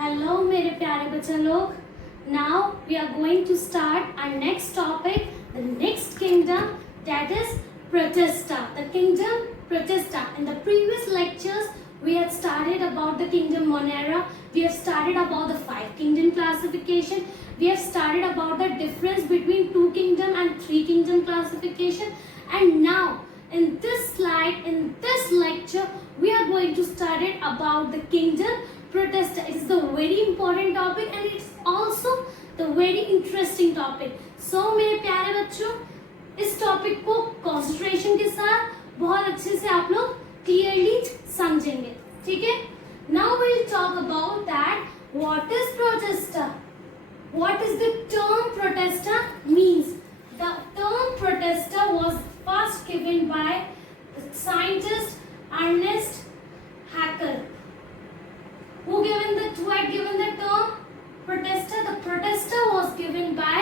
Hello मेरे प्यारे बच्चे लोग. Now we are going to start our next topic, the next kingdom, that is Protista. The kingdom Protista. In the previous lectures, we had started about the kingdom Monera. We have started about the 5 kingdom classification. We have started about the difference between 2 kingdom and 3 kingdom classification. And now, in this slide, in this lecture, we are going to study about the kingdom Protista. It is the very important topic and it's also the very interesting topic. So मेरे प्यारे बच्चों, इस topic को concentration के साथ बहुत अच्छे से आप लोग क्लियरली समझेंगे, ठीक है? Now we'll talk about that. What is Protista? What is the term Protista means? The term Protista was first given by the scientist Ernest Haeckel. Who had given the term Protista? The Protista was given by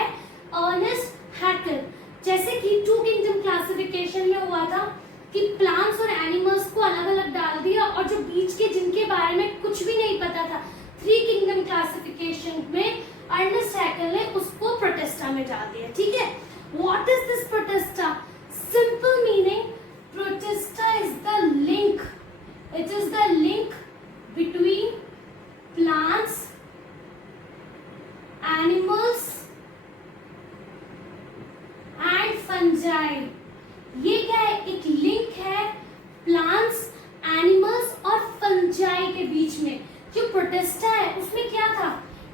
Ernest Haeckel. जैसे कि 2 kingdom classification में हुआ था कि plants और animals को अलग अलग डाल दिया और जो बीच के जिनके बारे में कुछ भी नहीं पता था 3 किंगडम क्लासिफिकेशन में अर्नेस्ट हैकेल ने उसको प्रोटेस्टा में डाल दिया, ठीक है? What is this Protista? Simple meaning, Protista is the link. It is the link between plants, animals and fungi. ये क्या है? एक लिंक है प्लांट्स, एनिमल्स और फंजाई के बीच में. जो प्रोटेस्टा है उसमें क्या था?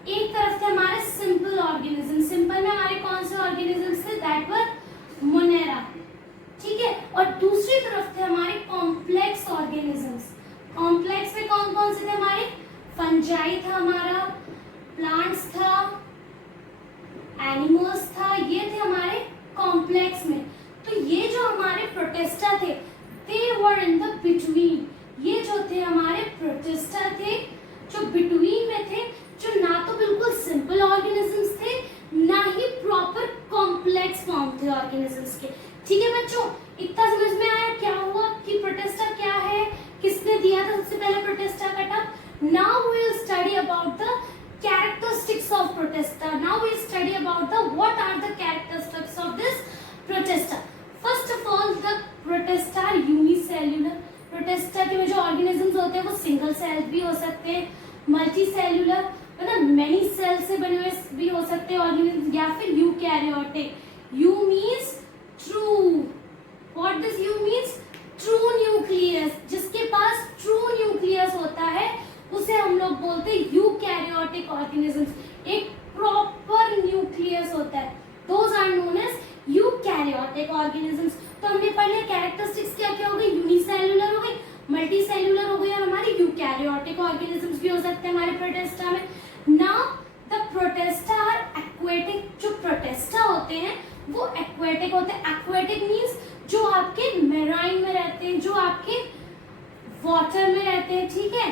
एक तरफ थे हमारे सिंपल ऑर्गेनिज्म. सिंपल में हमारे कौन से ऑर्गेनिजम्स थे? दैट वर मोनेरा, ठीक है? और दूसरी तरफ थे हमारे कॉम्प्लेक्स ऑर्गेनिजम्स. कॉम्प्लेक्स में कौन कौन से थे हमारे? फंजाई था हमारा, प्लांट्स था, एनिमल्स था, ये थे हमारे कॉम्प्लेक्स में. तो ये जो हमारे प्रोटेस्टा थे, दे वर इन द बिटवीन. ये जो थे हमारे प्रोटेस्टा थे जो बिटवीन में थे, जो ना तो बिल्कुल सिंपल ऑर्गेनिजम्स थे ना ही प्रॉपर कॉम्प्लेक्स फॉर्म थे ऑर्गेनिजम्स के, ठीक है बच्चों? इतना समझ में आया क्या हुआ कि प्रोटेस्टा क्या है, किसने दिया था सबसे पहले प्रोटेस्टा का term? Now we will study about the characteristics of Protista. Now we will study about what are the characteristics of this Protista. First of all, the Protista are unicellular. Protista के में जो organisms होते हैं वो single cell भी हो सकते हैं, multicellular मतलब many cells से बने हुए भी हो सकते हैं organisms, या फिर eukaryotic. U means true. What does U means? True nucleus. जिसके पास true nucleus होता है उसे हम लोग बोलते हैं यूकैरियोटिक ऑर्गेनिजम्स. एक प्रॉपर न्यूक्लियस होता है, those are known as eukaryotic organisms. तो हमने पढ़ लिया कैरेक्टरिस्टिक्स क्या क्या हो गई? यूनिसेल्युलर हो गई, मल्टीसेल्युलर हो गई और हमारे यूकैरियोटिक ऑर्गेनिजम्स भी हो सकते हैं हमारे प्रोटेस्टा में. Now the protista are aquatic. जो प्रोटेस्टा होते हैं वो एक्वेटिक होते हैं. एक्वेटिक मीन्स जो आपके मेराइन में रहते हैं, जो आपके वाटर में रहते हैं, ठीक है?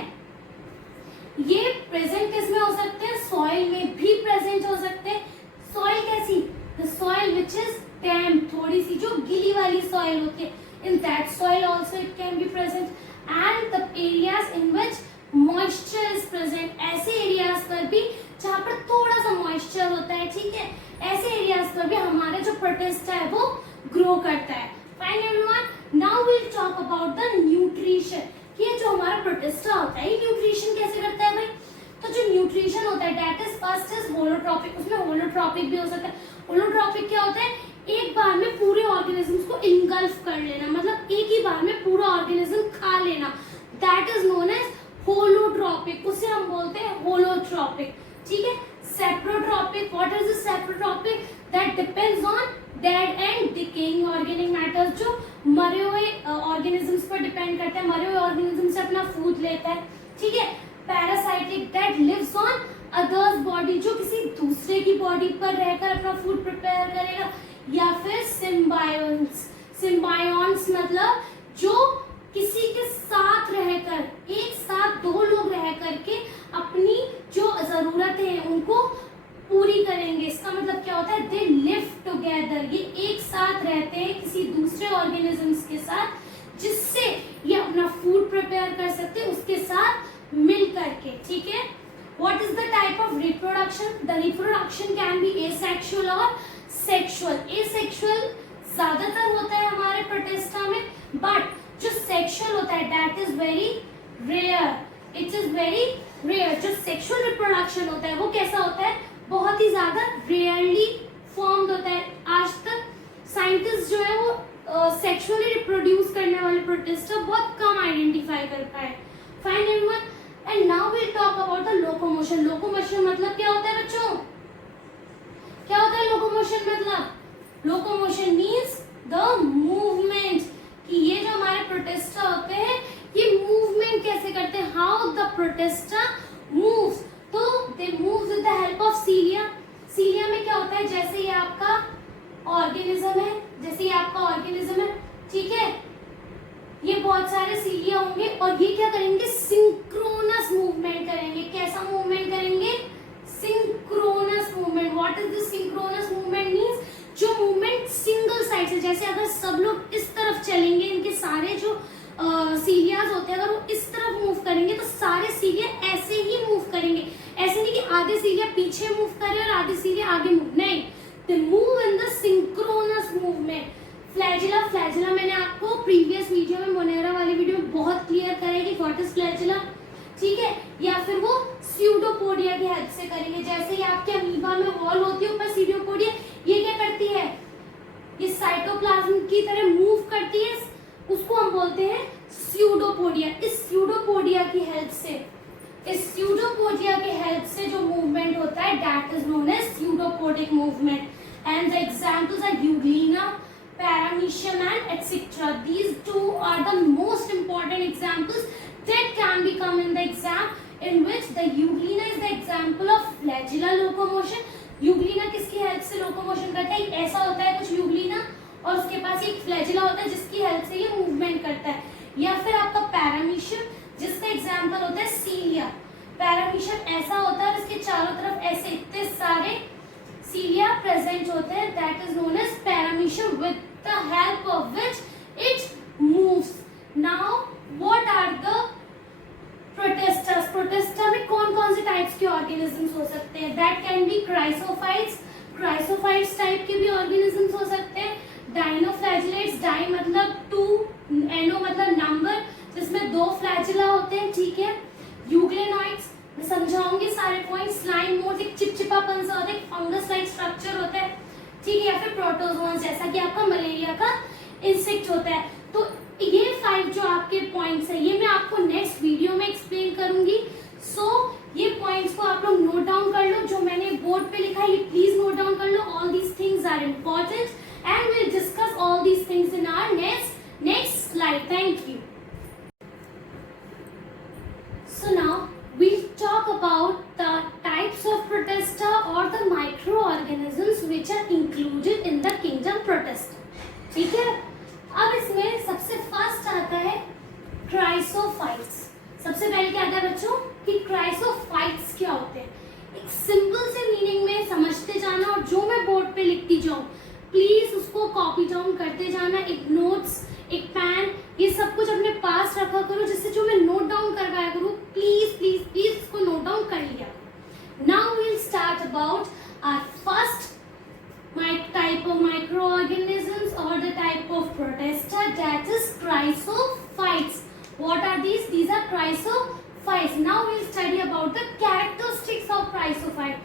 ये प्रेजेंट किस में हो सकते हैं? सॉइल में भी प्रेजेंट हो सकते हैं. सॉइल कैसी? द सॉइल विच इज डैम्प, थोड़ी सी जो गीली वाली सॉइल होती है, in that soil also it can be present. And the areas in which moisture is present, ऐसे एरियाज पर भी जहाँ पर थोड़ा सा मॉइस्चर होता है, ठीक है? ऐसे एरियाज पर भी हमारा जो प्रोटेस्टा है वो ग्रो करता है. Fine everyone, now we will talk about the nutrition. ये जो हमारा प्रोटेस्टा होता है ये न्यूट्रिशन कैसे करता है भाई? तो जो न्यूट्रिशन होता है दैट इज फर्स्ट इज होलोट्रॉपिक. उसमें होलोट्रॉपिक भी हो सकता है. होलोट्रॉपिक क्या होता है? एक बार में पूरे ऑर्गेनिजम्स को इनगल्फ कर लेना, मतलब एक ही बार में पूरा ऑर्गेनिज्म खा लेना. That is known as holotropic. उसे हम बोलते हैं होलोट्रॉपिक, ठीक है? Saprotrophic. What is the saprotrophic? That depends on dead and decaying organic matters. जो मरे हुए ऑर्गेनिजम्स पर डिपेंड करता है, मरे हुए ऑर्गेनिज्म से अपना फूड लेता है, ठीक है? Parasitic that lives on others body, जो किसी दूसरे की बॉडी पर रहकर अपना फूड प्रिपेयर करेगा. या फिर सिम्बायोन्स. सिम्बायोन्स मतलब जो किसी के साथ रहकर, एक साथ 2 लोग रह करके अपनी जो जरूरतें हैं उनको पूरी करेंगे. इसका मतलब क्या होता है? They live together. ये एक साथ रहते हैं किसी दूसरे ऑर्गेनिजम्स के साथ, जिससे ये अपना फूड प्रिपेयर कर सकते हैं उसके साथ मिल करके, ठीक है? What is the type of reproduction? The reproduction can be asexual or sexual. Asexual ज्यादातर होता है हमारे प्रोटिस्टा में, बट जो सेक्सुअल होता है that is very rare. It is very rare. जो सेक्सुअल रिप्रोडक्शन होता है वो कैसा होता है, बहुत ही ज्यादा रेयरली फॉर्म्ड होता है. आज तक साइंटिस्ट जो है वो सेक्सुअली रिप्रोड्यूस करने वाले प्रोटिस्टा बहुत कम आइडेंटिफाई कर पाए. Fine everyone. And now we talk about the locomotion. Locomotion मतलब क्या होता है बच्चों? क्या होता है लोकोमोशन मतलब? लोकोमोशन मीन्स द मूवमेंट, कि ये जो हमारे प्रोटिस्टा होते हैं ये मूवमेंट कैसे करते हैं. How the Protista moves. तो they move with the help of cilia. Cilia में क्या होता है, जैसे ये आपका ऑर्गेनिज्म है, जैसे ये आपका ऑर्गेनिज्म है, ठीक है, ये बहुत सारे सीलिया होंगे और ये क्या करेंगे, सिंक्रोनस मूवमेंट करेंगे. कैसा मूवमेंट करेंगे? Synchronous movement. What is this synchronous movement means? जो मूवमेंट सिंगल साइड से, जैसे अगर सब लोग इस तरफ चलेंगे, इनके सारे जो सीलियाज होते हैं अगर वो इस तरफ मूव करेंगे तो सारे सीलिया ऐसे ही मूव करेंगे. ऐसे नहीं कि आधे सीलिया पीछे मूव करे और आधे सीलिया आगे मूव, नहीं, they move in the synchronous movement. Flagella. Flagella मैंने आपको प्रीवियस वीडियो में, मोनेरा वाली वीडियो में बहुत क्लियर करेगी व्हाट इज फ्लैजिला, ठीक है. या फिर वो स्यूडोपोडिया की हेल्प से करेंगे. जैसे ये आपके अमीबा में वॉल होती है ऊपर स्यूडोपोडिया, ये क्या करती है, ये साइटोप्लाज्म की तरह मूव करती है, उसको हम बोलते हैं स्यूडोपोडिया. इस स्यूडोपोडिया की हेल्प से, इस स्यूडोपोडिया की हेल्प से जो मूवमेंट होता है that is known as pseudopodic movement. And the examples are euglena, paramecium and etcetera. These two are the most important examples that can be come in the exam in which the euglena is the example of flagella locomotion. euglena किसकी help से locomotion करता है? ऐसा होता है कुछ euglena और उसके पास एक फ्लैजिला होता है जिसकी हेल्प से ये मूवमेंट करता है. या फिर आपका पैरामीशियम जिसका एग्जांपल होता है सीलिया. पैरामीशियम ऐसा होता है इसके चारों तरफ ऐसे इतने सारे सीलिया प्रेजेंट होते हैं, that is known as paramecium with the help of which it moves. Now what are the protista. Protista में कौन कौन से टाइप्स के ऑर्गेनिजम्स हो सकते हैं? That can be chrysophytes. Chrysophytes type के भी ऑर्गेनिजम्स हो सकते हैं. डाइनोफ्लैजिलेट्स. डाई मतलब टू, एनो मतलब नंबर, जिसमें दो फ्लैजिला होते हैं, ठीक है. यूग्लेनॉइड्स, मैं समझाऊंगी सारे पॉइंट. स्लाइम मोल्ड, एक चिपचिपापन सा होता है, फंगस लाइक स्ट्रक्चर होता है, ठीक है. या फिर प्रोटोजोन्स, जैसा कि आपका मलेरिया का इंसेक्ट होता है. तो ये 5 जो आपके पॉइंट्स है ये मैं आपको नेक्स्ट वीडियो में एक्सप्लेन करूंगी. सो ये पॉइंट्स को आप लोग नोट डाउन कर लो. जो मैंने बोर्ड पे लिखा है ये प्लीज नोट डाउन कर लो. All these things are important and will discuss all these things in our next slide. Thank you. So now we'll talk about the types of protista or the microorganisms which are included in the kingdom protista. ठीक है. अब इसमें सबसे first आता है chrysophytes. सबसे पहले क्या आता है बच्चों कि क्राइसोफाइट्स क्या होते हैं. एक सिंपल से मीनिंग में समझते जाना और जो मैं बोर्ड पे लिखती जाऊं प्लीज उसको कॉपी डाउन करते जाना. एक नोट्स, एक पेन, ये सब कुछ अपने पास रखा करो जिससे जो मैं नोट डाउन करवाया करूँ प्लीज प्लीज प्लीज उसको नोट डाउन कर लिया. Now we will start about our first type of microorganisms or the type of protista, that is chrysophytes. What are these? These are chrysophytes. Now we will study about the characteristics of chrysophyte.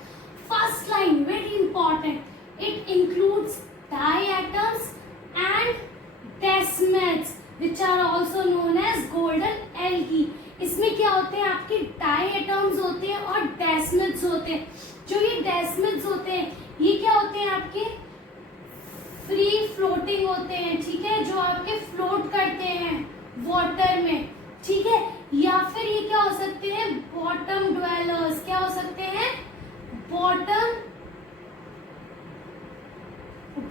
First line, very important. It includes diatoms and desmids which are also known as golden algae. इसमें क्या होते हैं आपके diatoms होते हैं और desmids होते हैं. जो ये डेस्मिड्स होते हैं ये क्या होते हैं आपके फ्री फ्लोटिंग होते हैं, ठीक है, जो आपके फ्लोट करते हैं वाटर में, ठीक है. या फिर ये क्या हो सकते हैं बॉटम ड्वेलर्स. क्या हो सकते हैं? Bottom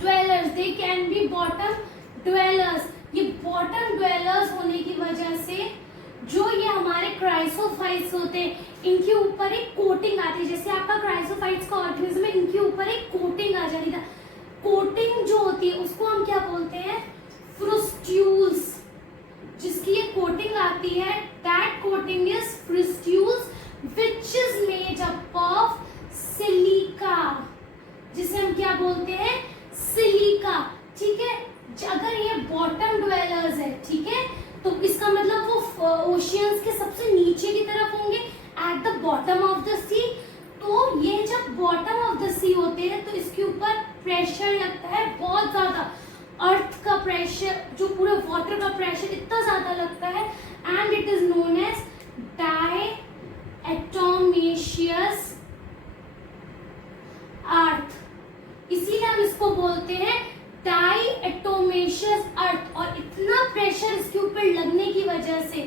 dwellers. They can be bottom dwellers. ये बॉटम ड्वेलर्स होने की वजह से जो ये हमारे क्राइसोफाइट्स होते हैं इनके ऊपर एक कोटिंग आती है. जैसे आपका क्राइसोफाइट्स का ऑर्गेनिज्म है, इनके ऊपर एक कोटिंग आ जाती है. कोटिंग जो होती है उसको हम क्या बोलते हैं? फ्रुस्ट्यूल्स. जिसकी ये कोटिंग आती है that coating is frustules which is made pressure लगता है बहुत ज्यादा, अर्थ का प्रेशर, जो पूरा वाटर का प्रेशर इतना ज्यादा लगता है, and it is known as diatomaceous earth. इसीलिए हम इसको बोलते हैं डायटोमेशियस अर्थ। और इतना प्रेशर इसके ऊपर लगने की वजह से,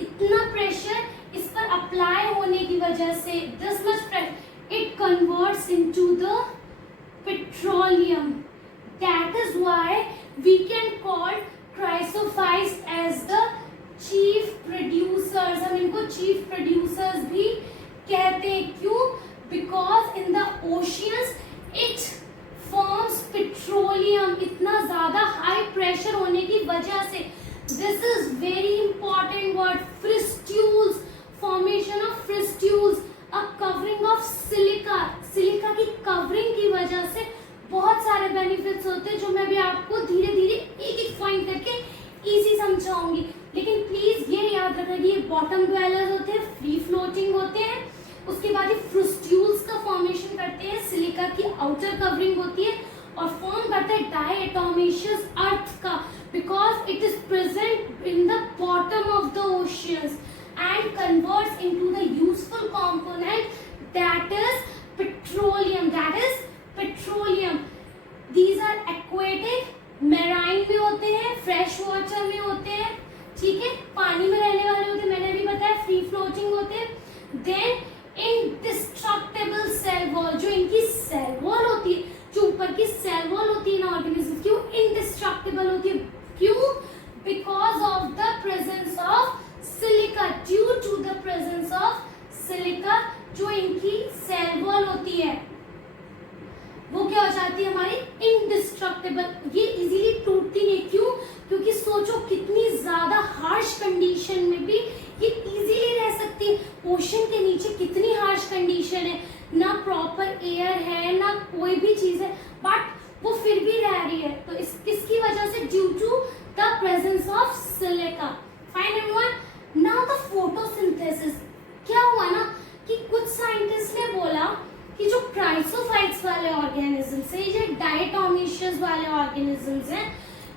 इतना प्रेशर इस पर अप्लाई होने की वजह से, this much pressure, it converts into the petroleum. That is why we can call chrysophytes as the chief producers। हम इनको chief producers भी कहते हैं। क्यों? Because in the oceans it forms petroleum। इतना ज्यादा high pressure होने की वजह से, this is very important word, fristules, formation of fristules, a covering of silica। Silica की कवरिंग की वजह से बहुत सारे बेनिफिट्स होते हैं, जो मैं भी आपको धीरे धीरे एक एक पॉइंट करके इजी समझाऊंगी। लेकिन प्लीज ये याद रखना कि ये बॉटम ड्वेलर्स होते हैं, फ्री फ्लोटिंग होते हैं, उसके बाद ये फ्रुस्ट्यूल्स का फॉर्मेशन करते हैं, सिलिका की आउटर कवरिंग होती है, और फॉर्म करते हैं डायटोमेशियस अर्थ का, because it is present in the bottom of the oceans and converts into the useful component that is petroleum. Petroleum, these are aquatic, marine में होते हैं, fresh water में होते हैं, ठीक है, पानी में रहने वाले होते हैं, मैंने अभी बताया, free floating होते हैं। then indestructible cell wall, जो इनकी cell wall होती है, जो ऊपर की cell wall होती है ना ऑर्गेनिज्म की, वो indestructible होती है। क्यों? because of the presence of silica, due to the presence of silica, जो इनकी cell wall होती है वो क्या हो जाती है हमारी इनडिस्ट्रक्टेबल। ये इजीली टूटती नहीं। क्यों? क्योंकि सोचो कितनी ज्यादा हार्श कंडीशन में भी ये इजीली रह सकती है। ओशन के नीचे कितनी हार्श कंडीशन है, ना प्रॉपर एयर है ना कोई भी चीज है, बट वो फिर भी रह रही है। तो इस किसकी वजह से? Due to the presence of silica. Fine everyone. Now the photosynthesis. क्या हुआ ना कि कुछ साइंटिस्ट ने बोला कि जो क्राइसोफाइट्स वाले ऑर्गेनिजम्स हैं, ये डायटोमेशियस वाले ऑर्गेनिजम्स हैं,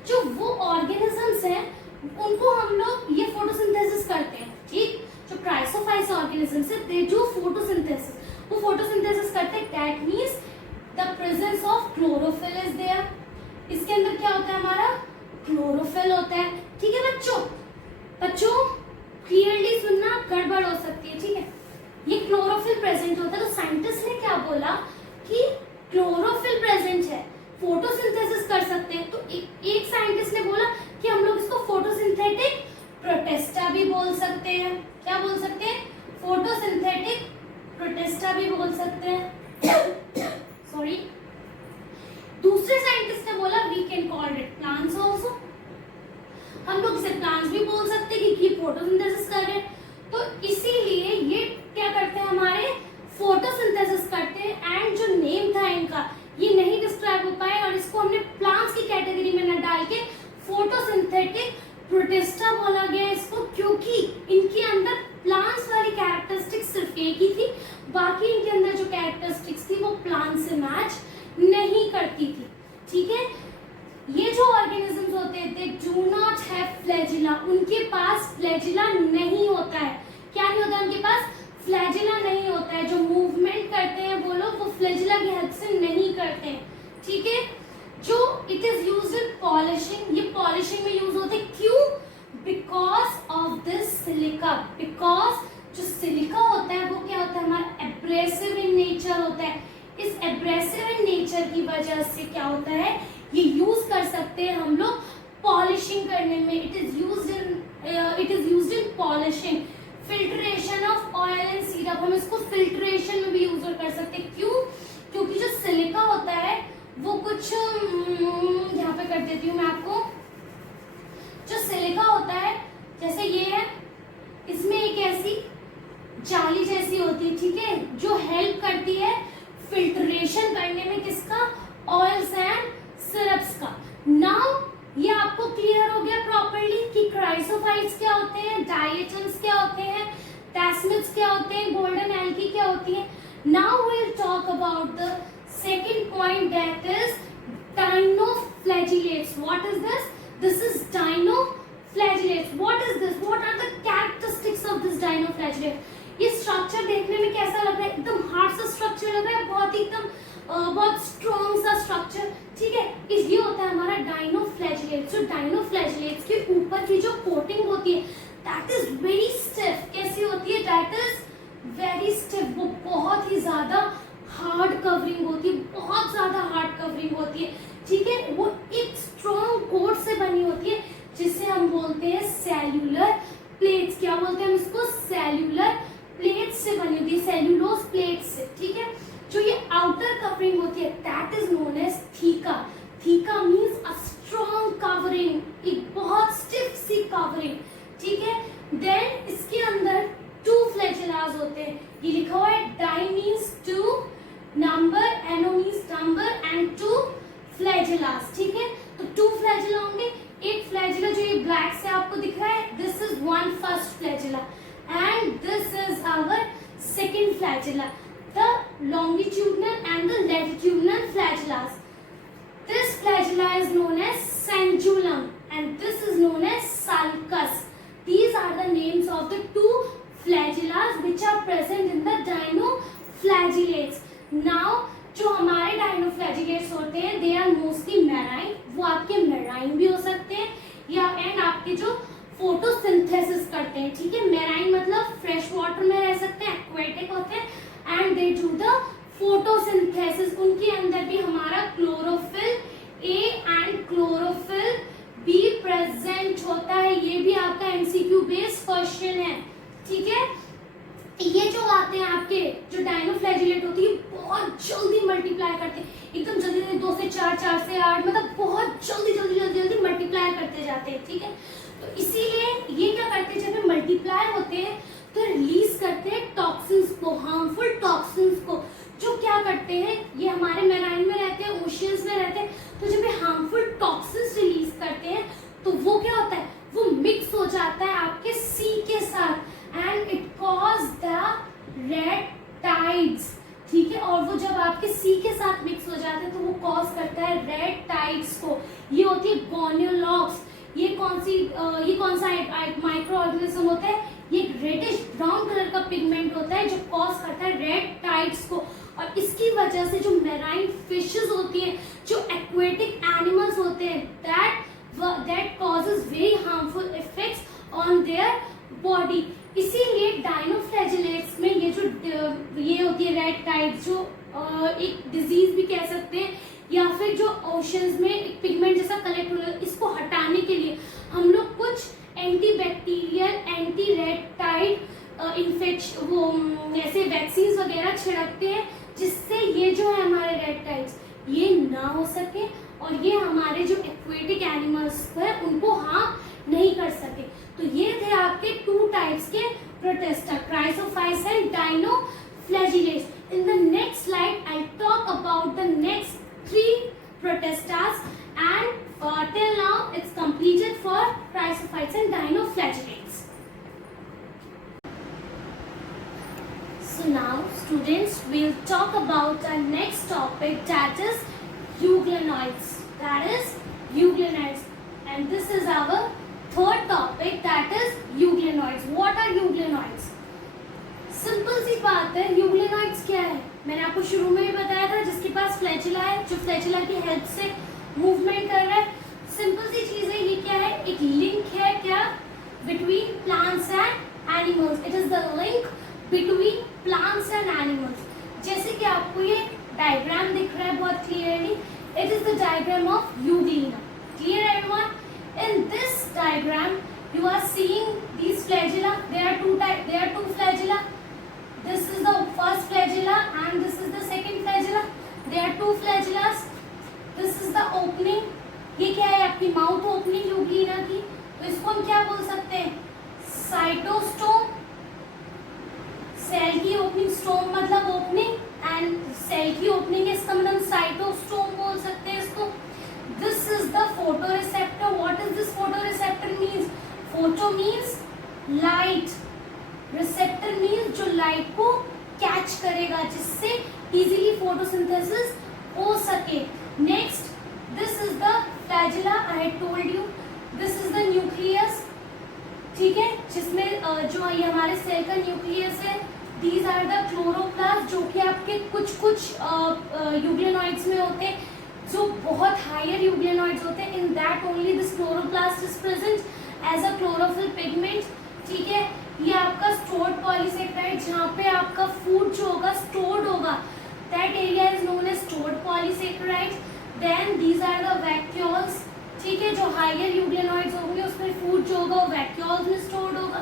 जो वो ऑर्गेनिजम्स हैं उनको हम लोग ये फोटोसिंथेसिस करते हैं, ठीक। जो क्राइसोफाइट्स ऑर्गेनिजम्स हैं, दे डू फोटोसिंथेसिस, वो फोटोसिंथेसिस करते हैं। That means the presence of chlorophyll is there. इसके अंदर क्या होता है? हमारा क्लोरोफिल होता है, ठीक है बच्चों। क्लियरली सुनना, गड़बड़ हो सकती है, ठीक है। ये क्लोरोफिल प्रेजेंट होता है। तो साइंटिस्ट ने क्या बोला कि क्लोरोफिल प्रेजेंट है, फोटोसिंथेसिस कर सकते हैं। तो एक साइंटिस्ट ने बोला कि हम लोग इसको फोटोसिंथेटिक प्रोटेस्टा भी बोल सकते हैं। क्या बोल सकते हैं? फोटोसिंथेटिक प्रोटेस्टा भी बोल सकते हैं। सॉरी। दूसरे साइंटिस्ट ने बोला we can call it plants also. हम लोग इसे प्लांट्स भी बोल सकते हैं कि फोटोसिंथेसिस कर रहे हैं। तो इसीलिए ये क्या करते हैं? हमारे फोटोसिंथेसिस करते हैं। एंड जो नेम था इनका ये नहीं डिस्क्राइब हो पाए, और इसको हमने प्लांट्स की कैटेगरी में न डाल के फोटोसिंथेटिक प्रोटेस्टा बोला गया इसको, क्योंकि इनके अंदर प्लांट्स वाली कैरेक्टरिस्टिक्स सिर्फ एक ही थी, बाकी इनके अंदर जो कैरेक्टरिस्टिक्स थी वो प्लांट से मैच नहीं करती थी, ठीक है। ये जो ऑर्गेनिजम्स होते हैं they do not have flagella. उनके पास फ्लैजिला नहीं होता है। क्या नहीं होता उनके पास? फ्लैजिला नहीं होता है। जो मूवमेंट करते हैं वो लोग वो फ्लैजिला की हेल्प से नहीं करते हैं, ठीक है। जो it is used in polishing, ये पॉलिशिंग में यूज होते हैं। क्यों? Because of this silica. Because जो सिलिका होता है वो क्या होता है? हमारा एब्रेसिव इन नेचर होता है। इस एब्रेसिव इन नेचर की वजह से क्या होता है? ये यूज कर सकते हैं हम लोग पॉलिशिंग करने में। It is used in polishing, filtration of oil and syrup. हम इसको फिल्ट्रेशन में भी यूज कर सकते हैं। क्यों? क्योंकि जो सिलिका होता है वो कुछ यहाँ पे कर देती हूँ मैं आपको। जो सिलिका होता है जैसे ये है, इसमें एक ऐसी जाली जैसी होती है, ठीक है, जो हेल्प करती है फिल्ट्रेशन करने में किसका? ऑयल्स एंड सिरप्स का। नाउ ये आपको क्लियर हो गया प्रॉपर्ली कि क्राइसोफाइट्स क्या होते हैं, डायटम्स क्या होते हैं, प्लास्मिड्स क्या होते हैं, गोल्डन एल्गी क्या होती है। Now we will talk about the Second point, that is dinoflagellates. What is this? This is dinoflagellates. What is this? What are the characteristics of this dinoflagellate? ये स्ट्रक्चर देखने में कैसा लग रहा है? एकदम हार्ड सा स्ट्रक्चर लग रहा है, बहुत एकदम बहुत स्ट्रॉन्ग सा स्ट्रक्चर, ठीक है। ये होता है हमारा डाइनोफ्लैजिलेट्स। जो डाइनोफ्लैजिलेट्स के ऊपर की जो कोटिंग होती है दैट इज वेरी स्टिफ। कैसी होती है? That is very stiff. वो बहुत ही ज्यादा हार्ड कवरिंग होती है, बहुत ज्यादा हार्ड कवरिंग होती है, ठीक है। वो एक स्ट्रॉन्ग कोट से बनी होती है जिसे हम बोलते हैं सेल्यूलर प्लेट्स। क्या बोलते हैं हम इसको? सेल्यूलर प्लेट्स से बनी होती है, सेल्यूलोज प्लेट्स से, ठीक है। जो ये आउटर कवरिंग होती है that is known as theca. Theca means a strong covering, एक बहुत स्टिफ सी कवरिंग, ठीक है। देन इसके अंदर टू फ्लैजेलास होते हैं। ये लिखा हुआ है di means two, number, ano means number and two flagellas, ठीक है। तो टू फ्लैजेला होंगे। एक फ्लैजेला जो ये ब्लैक से आपको दिख रहा है, this is one first flagella and this is our second flagella, the longitudinal and the latitudinal flagellas. This flagella is known as cingulum and this is known as sulcus. These are the names of the two flagellas which are present in the dinoflagellates. Now जो हमारे dinoflagellates होते हैं they are mostly marine. वो आपके marine भी हो सकते हैं या एंड आपके जो फोटोसिंथेसिस करते हैं, ठीक है। मैराइन मतलब फ्रेश वाटर में रह सकते हैं, एक्वेटिक होते हैं and they do the photosynthesis. उनके अंदर भी हमारा chlorophyll A and chlorophyll be present होता है। ये भी आपका एमसीक्यू बेस्ड क्वेश्चन है, ठीक है। ये जो आते हैं आपके जो डाइनोफ्लैजिलेट होती है बहुत जल्दी मल्टीप्लाई करते हैं, एकदम जल्दी जल्दी 2 से 4, 4 से 8, मतलब बहुत जल्दी जल्दी जल्दी जल्दी मल्टीप्लाई करते जाते हैं, ठीक है। तो इसीलिए ये क्या करते हैं, जब ये मल्टीप्लाई होते हैं तो रिलीज करते हैं टॉक्सिन्स को, हार्मफुल टॉक्सिन्स को, जो क्या करते हैं ये हमारे मैराइन में रहते हैं, ओशियंस में रहते हैं। तो जब ये हार्मफुल टॉक्सिन्स रिलीज करते हैं तो वो क्या होता है, वो मिक्स हो जाता है आपके सी के साथ and it cause the red tides, ठीक है। और वो जब आपके सी के साथ मिक्स हो जाते हैं तो वो कॉज करता है रेड टाइड्स को। ये होती है गोनियोलॉक्स। ये कौन सा माइक्रो ऑर्गेनिज्म होता है? ये रेडिश ब्राउन कलर का पिगमेंट होता है जो कॉज करता है रेड टाइड्स को। और इसकी वजह से जो मैराइन फिशेस होती हैं, जो एक्वेटिक एनिमल्स होते हैं, that causes very harmful effects on their body. इसीलिए डाइनोफ्लैजिलेट्स में ये होती है रेड टाइड्स, जो एक डिजीज भी कह सकते हैं, या फिर जो ओशंस में एक पिगमेंट जैसा कलेक्ट होना, इसको हटाने के लिए हम लोग कुछ antibacterial, anti red tide infection वो ऐसे वैक्सीन वगैरह छिड़कते हैं जिससे ये जो है हमारे रेड टाइड्स ये ना हो सके और ये हमारे जो एक्वेटिक एनिमल्स पर उनको हार्म नहीं कर सके। तो ये थे आपके 2 टाइप्स के protista, chrysophytes and dinoflagellates. In the next slide, I'll talk about the next 3 protistas and till now it's completed for chrysophytes and dinoflagellates. So now students, we'll talk about our next topic, that is euglenoids. And this is our third topic, that is euglenoids. What are euglenoids? Simple सी बात है, euglenoids क्या है? मैंने आपको शुरू में भी बताया था, जिसके पास फ्लैजिला है, जो फ्लैजिला की हेल्प से मूवमेंट कर रहा है। सिंपल सी चीज है, ये क्या है? एक लिंक है क्या between plants and animals. It is the link between plants and animals. जैसे कि आपको ये डायग्राम दिख रहा है बहुत clearly, it is the diagram of Euglena. Clear everyone? In this diagram you are seeing these flagella. There are two flagella. This is the first flagella and this is the second flagella. There are 2 flagellas. This is the opening. ये क्या है? आपकी mouth opening Euglena की। तो इसको हम क्या बोल सकते हैं? साइटोस्टोम। सेल की ओपनिंग, स्टोम मतलब ओपनिंग एंड सेल की ओपनिंग है, इसका मतलब साइटोस्टोम बोल सकते हैं इसको। This is the photoreceptor. What is this photoreceptor means? Photo means light, receptor means जो लाइट को कैच करेगा, जिससे इजीली फोटोसिंथेसिस हो सके। Next, this is the flagella, I had told you, this is the nucleus, ठीक है, जिसमें जो ये हमारे सेल का न्यूक्लियस है। दीज आर द क्लोरोप्लास्ट, जो कि आपके कुछ यूग्लिनॉइड्स में होते हैं, जो बहुत हायर यूग्लिनॉइड्स होते हैं। In that only this chloroplast is present as a chlorophyll pigment, ठीक है। ये आपका स्टोर्ड पॉलीसेकेराइड, जहाँ पे आपका फूड जो होगा स्टोर्ड होगा, that area is known as stored polysaccharide. Then these are the vacuoles, ठीक है, जो हायर यूग्लिनॉइड्स होंगे उसमें फूड जो होगा वो वैक्यूल्स में स्टोर्ड होगा।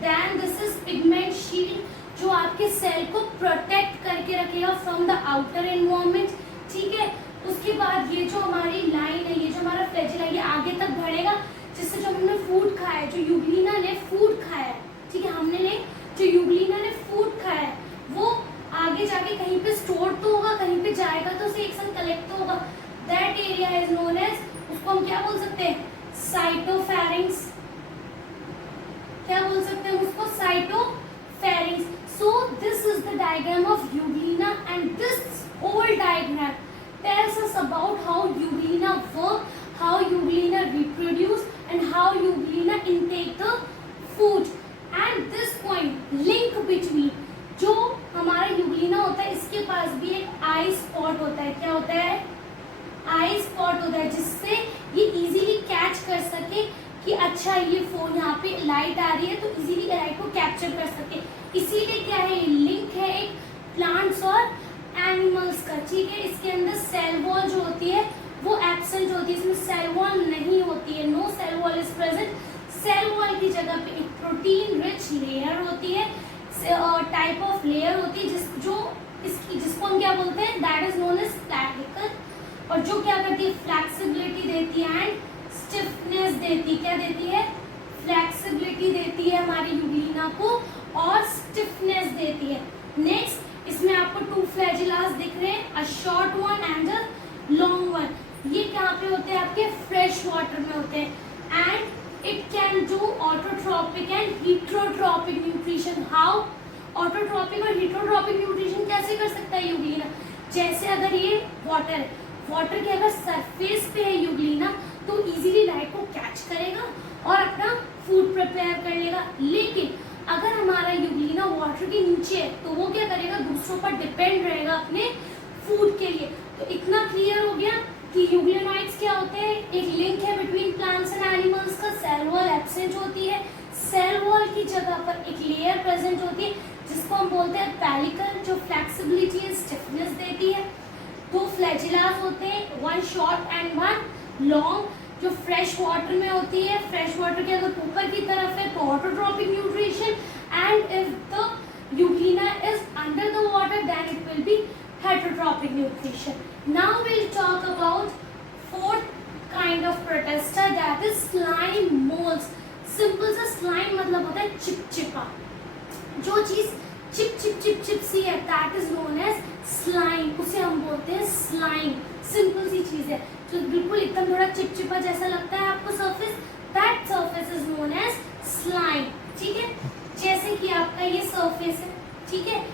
Then this is pigment shield, जो आपके सेल को प्रोटेक्ट करके रखेगा फ्रॉम द आउटर एनवायरनमेंट, ठीक है। उसके बाद ये जो हमारी लाइन है, ये जो हमारा फ्लैजिला, ये आगे तक बढ़ेगा, जिससे जो हमने फूड खाया है, जो यूग्लिना ने फूड खाया है, ठीक है, हमने ने जो यूग्लिना ने फूड खाया है, वो आगे जाके कहीं पे स्टोर तो होगा, कहीं पे जाएगा तो उसे एक साथ कलेक्ट तो होगा। That area is known as, उसको हम क्या बोल सकते हैं, साइटोफेरिंक्स। क्या बोल सकते हैं उसको, साइटोफेरिंक्स। So this is the diagram of Euglena, and this whole diagram tells us about how Euglena work, how Euglena reproduce, and how Euglena intake the food. And this point link between, जो हमारा Euglena होता है इसके पास भी एक आई spot होता है। क्या होता है, आई स्पॉट होता है, जिससे ये इजीली कैच कर सके कि अच्छा ये फोन यहाँ पे लाइट आ रही है, तो इजीली लाइट को कैप्चर कर सके। इसीलिए क्या है, लिंक है एक प्लांट्स और एनिमल्स का, ठीक है। इसके अंदर सेल वॉल जो होती है वो एब्सेंट होती है, इसमें सेल वॉल नहीं होती है, no cell wall is present. Cell wall की जगह पे एक प्रोटीन रिच लेयर होती है, टाइप ऑफ लेयर होती है, जिसको हम क्या बोलते हैं, दैट इज नोन एज पैलिकल, और जो क्या करती है, फ्लेक्सिबिलिटी देती है एंड स्टिफनेस देती है। क्या देती है, फ्लेक्सिबिलिटी देती है हमारी यूग्लिना को, और स्टिफनेस देती है। नेक्स्ट, इसमें आपको टू फ्लैजिलास दिख रहे हैं, a short one and a long one. ये कहाँ पे होते हैं, आपके फ्रेश वाटर में होते हैं। And it can do autotrophic and heterotrophic nutrition. How, autotrophic और हीटरोट्रॉपिक न्यूट्रिशन कैसे कर सकता है यूग्लिना, जैसे अगर ये वाटर के अगर सरफेस पे है यूग्लिना, तो इजीली लाइट को कैच करेगा और अपना फूड प्रिपेयर कर लेगा। लेकिन अगर हमारा यूग्लिना वाटर के नीचे है, तो वो क्या करेगा, दूसरों पर डिपेंड रहेगा अपने फूड के लिए। तो इतना क्लियर हो गया कि यूग्लिनॉइड्स क्या होते हैं, एक लिंक है बिटवीन प्लांट्स एंड एनिमल्स का। सेल वॉल एब्सेंट होती है, सेल वॉल की जगह पर एक लेयर प्रेजेंट होती है, जिसको हम बोलते हैं पैलिकल, जो फ्लेक्सिबिलिटी एंड स्टिफनेस देती है। दो फ्लैजिलास होते हैं, one short and one long, जो फ्रेश वाटर में होती है। फ्रेश वाटर के अगर ऊपर की तरफ है तो autotrophic nutrition, and if the euglena is under the water then it will be heterotrophic nutrition. Now we will talk about fourth kind of protista, that is slime moulds. Simple सा slime मतलब होता है चिपचिपा, जो चीज चिप सी है, that is known as slime, उसे हम बोलते हैं स्लाइम। सिंपल सी चीज है, जो बिल्कुल एकदम थोड़ा चिपचिपा जैसा लगता है आपको surface, that surface is known as slime, ठीक है। जैसे कि आपका ये सरफेस है, ठीक है,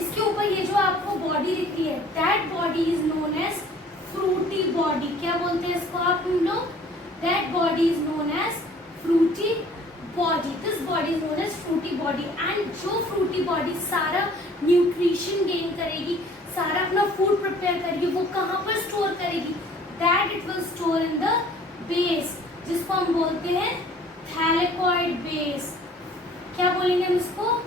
इसके ऊपर ये जो आपको बॉडी दिख रही है, that body is known as fruity body. क्या बोलते हैं इसको आप लोग, that body is known as fruity body. This body is known as fruity body. And जो फ्रूटी बॉडी सारा न्यूट्रिशन गेन करेगी, सारा अपना फूड प्रिपेयर करेगी, वो कहाँ पर स्टोर करेगी, that it will store in the base, जिसको हम बोलते हैं थैलेकॉइड बेस। क्या बोलेंगे हम इसको,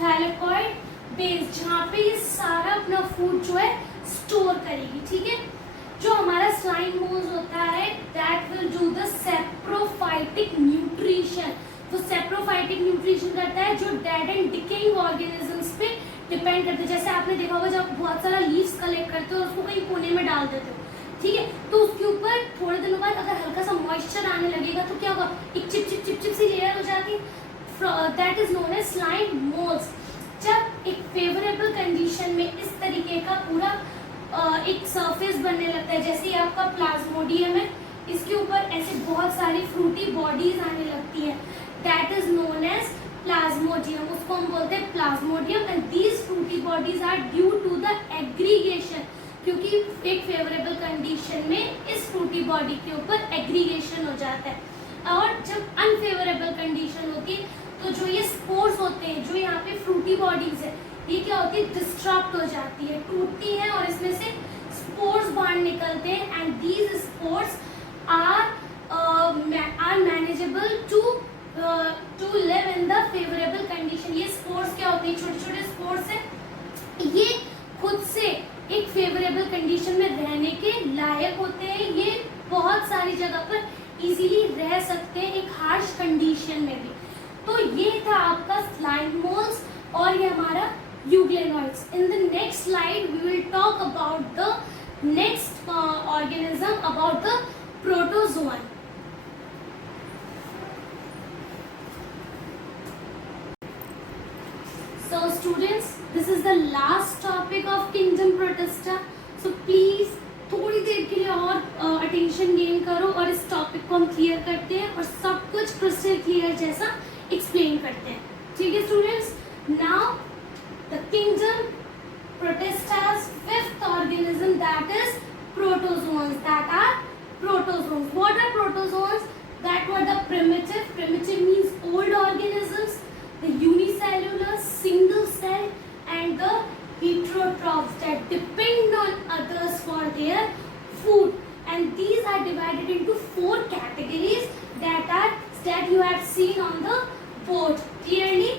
थैलेकॉइड बेस, जहाँ पे ये सारा अपना फूड जो है स्टोर करेगी, ठीक है। जो हमारा स्लाइम मोल्ड होता है, that will do the saprophytic nutrition. तो सेप्रोफाइटिक न्यूट्रिशन करता है जो डेड एंड डिकेइंग ऑर्गेनिजम्स पे डिपेंड करते हैं। जैसे आपने देखा होगा, जब बहुत सारा लीव्स कलेक्ट करते हो और उसको कहीं कोने में डाल देते हो, ठीक है, तो उसके ऊपर थोड़े दिनों बाद अगर हल्का सा मॉइस्चर आने लगेगा तो क्या होगा, एक चिप सी लेयर हो जाती है, that is known as slime moulds. जब एक फेवरेबल कंडीशन में इस तरीके का पूरा एक सरफेस बनने लगता है, जैसे आपका प्लाज्मोडियम है, इसके ऊपर ऐसे बहुत सारी फ्रूटी बॉडीज आने लगती है, that is known as plasmodium, उसको हम बोलते हैं plasmodium. And these fruity bodies are due to the aggregation, क्योंकि एक फेवरेबल कंडीशन में इस फ्रूटी बॉडी के ऊपर एग्रीगेशन हो जाता है, और जब अनफेवरेबल कंडीशन होती है तो जो ये स्पोर्स होते हैं, जो यहाँ पे फ्रूटी बॉडीज है, ये क्या होती है, डिस्ट्रप्ट हो जाती है, टूटती है, और इसमें से स्पोर्स बाहर निकलते हैं, and these spores are manageable to live in the favourable condition. ये स्पोर्स क्या होते हैं, छोटे छोटे स्पोर्स है, ये खुद से एक फेवरेबल कंडीशन में रहने के लायक होते हैं, ये बहुत सारी जगह पर इजीली रह सकते हैं एक हार्श कंडीशन में भी। तो ये था आपका स्लाइम मोल्स और ये हमारा euglenoids. In the next slide we will talk about the next organism, about the protozoa. So students, this is the last topic of kingdom protista. So please थोड़ी देर के लिए और अटेंशन गेन करो और इस टॉपिक को हम क्लियर करते हैं और सब कुछ क्रिस्टल क्लियर जैसा एक्सप्लेन करते हैं। ठीक है students, now the kingdom Protista's fifth organism, that is protozoans, that are protozoans. What are protozoans? That were the primitive means old organisms, the unicellular, single cell, and the heterotrophs that depend on others for their food, and these are divided into 4 categories that you have seen on the board clearly.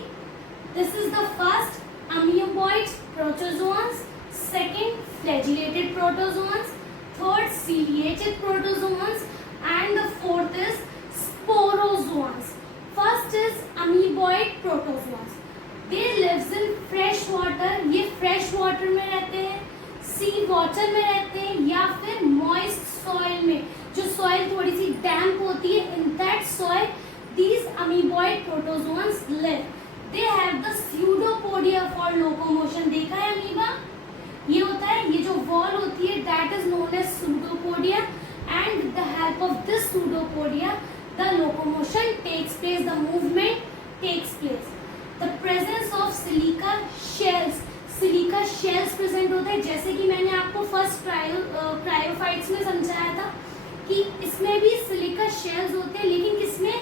This is the first, amoeboid protozoans, second flagellated protozoans, third ciliated protozoans, and the fourth is sporozoans. First is amoeboid protozoans. They lives in fresh water, ये fresh water में रहते हैं, sea water में रहते हैं, या फिर moist soil में, जो soil थोड़ी सी damp होती है, in that soil these amoeboid protozoans live. They have the pseudopodia for locomotion. देखा है अमीबा, ये होता है, ये जो wall होती है that is known as pseudopodia, and with the help of this pseudopodia the locomotion takes place, the movement takes place. The presence of silica shells present होता है, जैसे कि मैंने आपको फर्स्ट क्रायोफाइट्स में समझाया था कि इसमें भी सिलिका शेल्स होते हैं, लेकिन किसमें,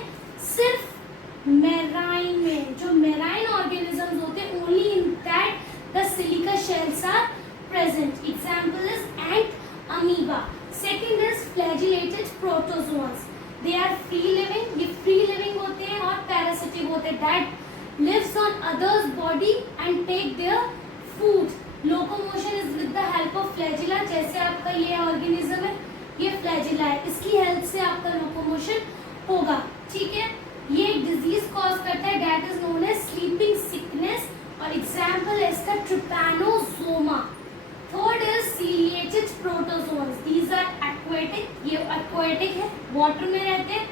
सिर्फ मेराइन में, जो मेराइन ऑर्गेनिजम्स होते हैं, only in that the silica shells are present. Example is entamoeba. Second is flagellated protozoas. They are free living, ये फ्री लिविंग होते हैं और पैरासिटिक होते हैं, that lives on others body and take their food. Locomotion is with the help of flagella. जैसे आपका ये organism है, ये फ्लैजिला है, इसकी हेल्प से आपका लोकोमोशन होगा. ठीक है, ये एक डिजीज कॉज करता है, that is known as sleeping sickness, और एग्जाम्पल है इसका trypanosoma. Third is ciliated protozoans. These are aquatic, ये एक्वेटिक है, वाटर में रहते हैं.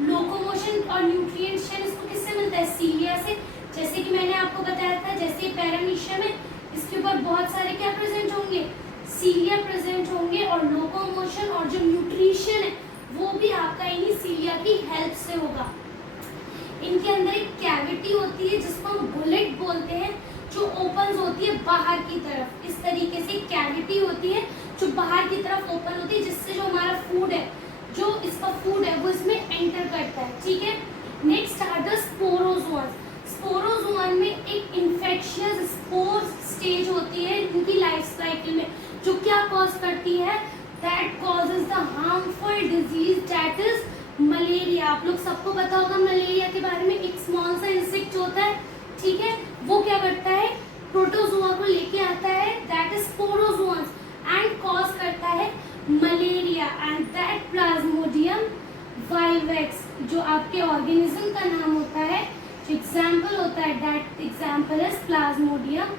लोकोमोशन और न्यूट्रिएंट शेल इसको किससे मिलता है, सीलिया से. जैसे कि मैंने आपको बताया था, जैसे पैरामीशियम है, इसके ऊपर बहुत सारे क्या प्रेजेंट होंगे, सीलिया प्रेजेंट होंगे, और लोकोमोशन और जो न्यूट्रिशन है वो भी आपका इन्हीं सीलिया की हेल्प से होगा. इनके अंदर एक कैविटी होती है जिसको हम बुलेट बोलते हैं, जो ओपन होती है बाहर की तरफ. इस तरीके से कैविटी होती है जो बाहर की तरफ ओपन होती है, जिससे जो हमारा फूड है, जो इसका फूड है, वो इसमें एंटर करता है. ठीक है, नेक्स्ट आर द स्पोरोजोआस. स्पोरोजोआ में एक इन्फेक्शियस स्पोर स्टेज होती है इनकी लाइफ साइकिल में, जो क्या कॉज करती है, that causes the harmful disease, that is malaria. आप लोग सबको पता होगा मलेरिया के बारे में. एक स्मॉल सा इंसेक्ट होता है, ठीक है, वो क्या करता है, प्रोटोजोआ को लेके आता है, दैट इज स्पोरोजोआस, एंड कॉज करता है malaria, and that Plasmodium vivax, जो आपके ऑर्गेनिज्म का नाम होता है, जो एग्जाम्पल होता है, that example is Plasmodium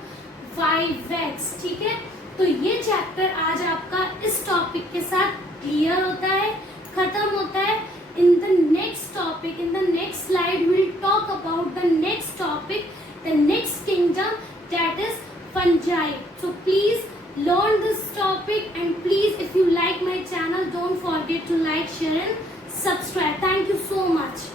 vivax. ठीक है, तो ये चैप्टर आज आपका इस टॉपिक के साथ क्लियर होता है, खत्म होता है. इन the next topic, in the next slide will talk about the next topic, the next kingdom, that is fungi. So please learn this topic, and please, if you like my channel, don't forget to like, share and subscribe. Thank you so much.